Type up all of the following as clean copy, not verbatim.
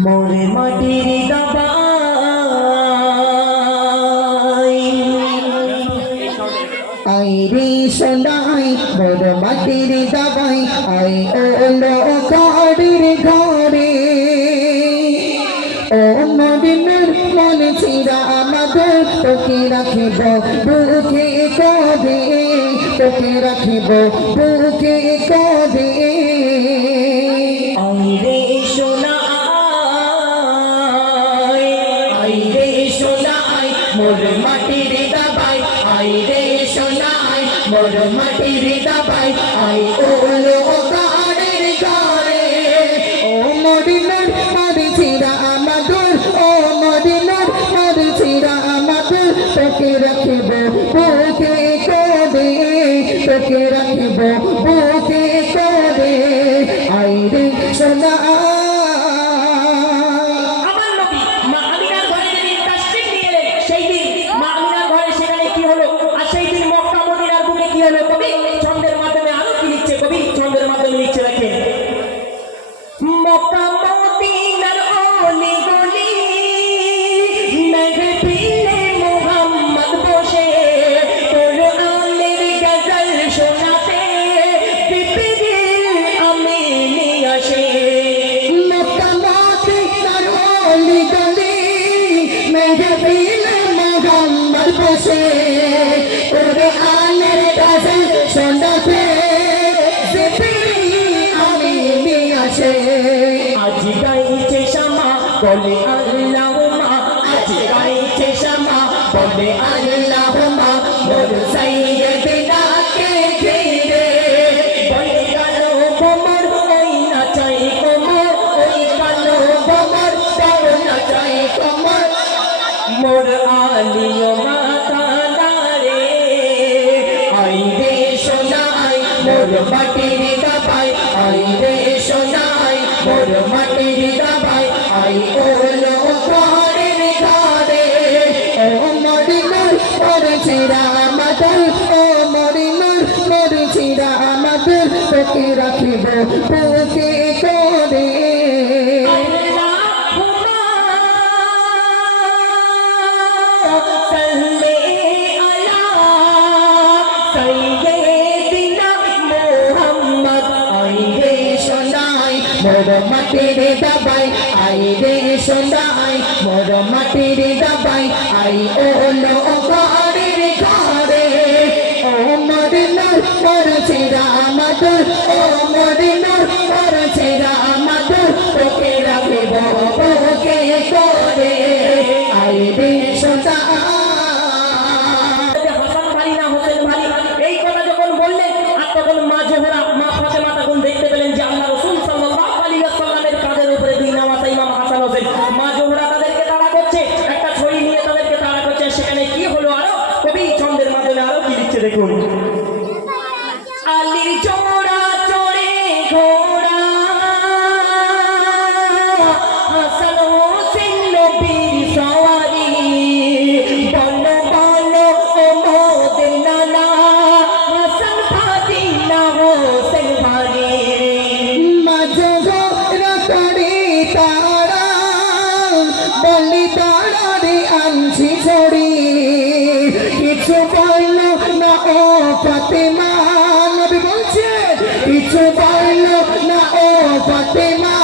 মোরে মাটির দাবাই আই রে সোনাই মোর মাটির দাবাই আই ওলো ঘরের ঘরে ও মদিনার মন ছিড়া আমাদের তোকে রাখিব বুকে কাঁধে তোকে রাখিব বুকে কাঁধে আই রে সোনাই আই রে সোনাই মোর মাটির দাবাই আই রে সোনাই মোর মাটির দাবাই আই ওলো ঘরের ঘরে ও মদিনার মন ছিড়া আমাদের ও মদিনার মন ছিড়া আমাদের তোকে রাখিব বুকে কাঁধে তোকে রাখিব বুকে কাঁধে আই রে সোনা আমার নবী মা আমিনার ঘরে যেদিন তাশরীফ নিয়ে এলেন সেই দিন মা আমিনার ঘরে সেখানে কি হলো আর সেই দিন মক্কা মদিনার বুকে কি হলো কবি ছন্দের মাধ্যমে আরো কি লিখছে কবি ছন্দের মাধ্যমে লিখছে দেখেন মক্কা মদিনার অলি গলি মেহফিলে মুহাম্মদ বসে কোরআনের গজল শোনাতে জিবরিল আমিন আসে মক্কা মদিনার অলি গলি মেহফিলে মুহাম্মদ বসে কোরআনের গজল শোনাতে জিবরিল আমিন আসে আজ গাইছে শামা বলে আল্লাহুম্মা আজ গাইছে শামা বলে আল্লাহুম্মা মোর সাইয়্যিদিনা কে ঘিরে বলে কালো কোমর ওই নাচাই কোমর ওই কালো কোমর তার নাচাই কোমর মোর আলিও মাতা রে আই রে সোনাই মোর মাটির দাবাই আই রে সোনাই মোর মাটির দাবাই আই ওলো ঘরের ঘরে ও মদিনার মোর ছিড়া আমাদের ও মদিনার মোর ছিড়া আমাদের তোকে রাখিব বুকে কাঁধে মোর মাটির দাবাই আই রে সোনাই মোর মাটির দাবাই আই ওলো ঘরের ঘরে ও মদিনার মোর ছিড়া আমাদের ও মদিনার মোর ছিড়া আমাদের তোকে রাখিব বুকে কাঁধে আই রে সোনাই হাসান ভাই না হোসেন ভাই এই কথা যখন বললেন আর তখন মা জোহরা মা ফাতেমা তখন দেখতে পেলেন যে আল্লাহ রাসূল সাল্লাল্লাহু আলাইহি ওয়াসাল্লামের কাঁধের উপরে দুই নামাতা ইমাম হাসান হোসেন মা জোহরা তাদেরকে তাড়া করছে একটা ছড়ি নিয়ে তাদেরকে তাড়া করছে সেখানে কি হলো আরো কবি ছন্দের মাধ্যমে আরো কি লিখছে দেখুন আলীর চোরা চড়ে ঘোড়া হাসান হোসেন নবীর সওয়ারি বলো বলো ও মোদের নানা হাসান ফাতিমা হোসেন ভারি মাঝে রাতারে তারা বলি তারা রে আনছি ছড়ি কিছু বলল না ও ফাতেমা নবী বলছে কিছু বলল না ও ফাতেমা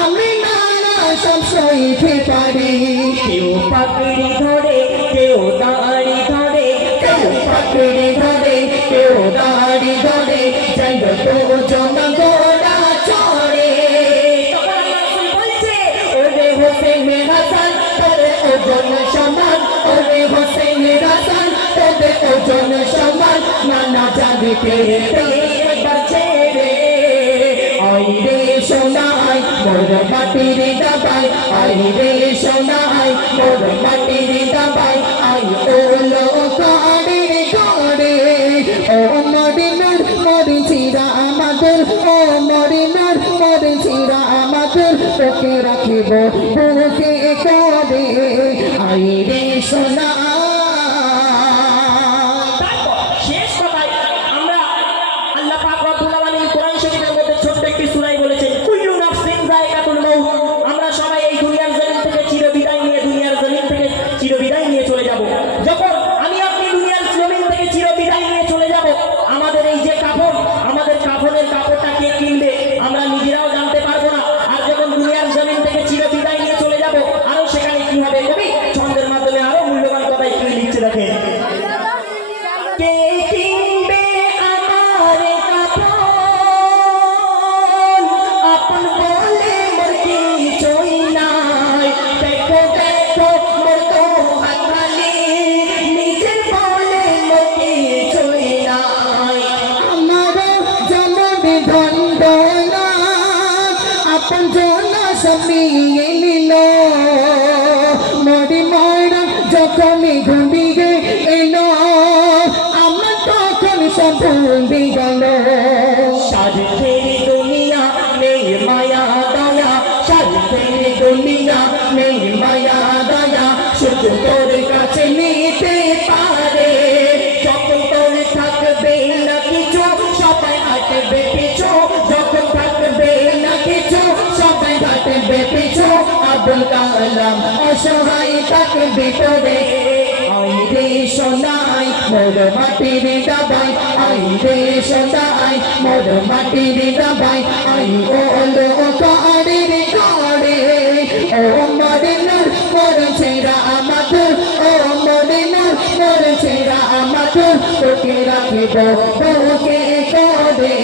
আমি নানা সব সইতে পারি কেউ পাকড়ি ধরে কেউ দাড়ি ধরে কেউ পাকড়ি ধরে কেউ দাড়ি ধরে যাই তো জন গোড়া চড়ে তখন আল্লাহ রাসূল বলছে ওরে হোসেন হাসান তোরে ওজন সমান ওরে হোসেন হাসান তোরে ওজন সমান নানা জানকে একবার ছেড়ে আই রে সোনাই মোর মাটির দাবাই আই রে সোনাই মোর মাটির দাবাই আই ওলো ঘরের ঘরে ও মদিনার মোর ছিড়া আমাদের ও মদিনার মোর ছিড়া আমাদের তোকে রাখিব বুকে কাঁধে আই রে সোনা শেষ কথায় আমরা আল্লাহ পাক রব্বুল আলামিন কোরআন শরীফের মধ্যে ছোট্ট একটি সূরায় বলেছেন কুল্লু নাফসিন যায়কাতুল মাউত আমরা কিনবে আমরা নিজেরাও জানতে পারবো না। আর যখন দুনিয়ার জমিন থেকে চিরবিদায় নিয়ে চলে যাব, আরো সেখানে কি হবে কবি ছন্দের মাধ্যমে আরো মূল্যবান কথা একটু লিখছে দেখেন। কে কিনবে আমার কাপড়, আপন বলে মোর কিছুই নাই। দেখো দেখো মোর তো হাত খালি, নিজের বলে মোর কিছুই নাই। আমার জনমে ধন্দ না আপন জনা সমিয়ে নিল মরি মরা যখন ঘুমিয়ে এলো আমার তখন সব ভুলে গেল স্বার্থের দুনিয়া নেই মায়া দয়া, স্বার্থের দুনিয়া নেই মায়া দয়া, শুধু তোর কাছে নিতে পারে। যখন তোর থাকবে না কিছু সবাই হাঁটবে পিছু, যখন থাকবে না কিছু সবাই হাঁটবে পিছু। আব্দুল কালাম অসহায় থাকবে তোরে, আই রে সোনাই মোর মাটির দাবাই, আই রে সোনাই মোর মাটির দাবাই, আই ওলো কারে রে কারে। ও মদিনার মোর ছেড়া আমাদের, ও মদিনার মোর ছেড়া আমাদের, তোকে রাখিব বুকে করে।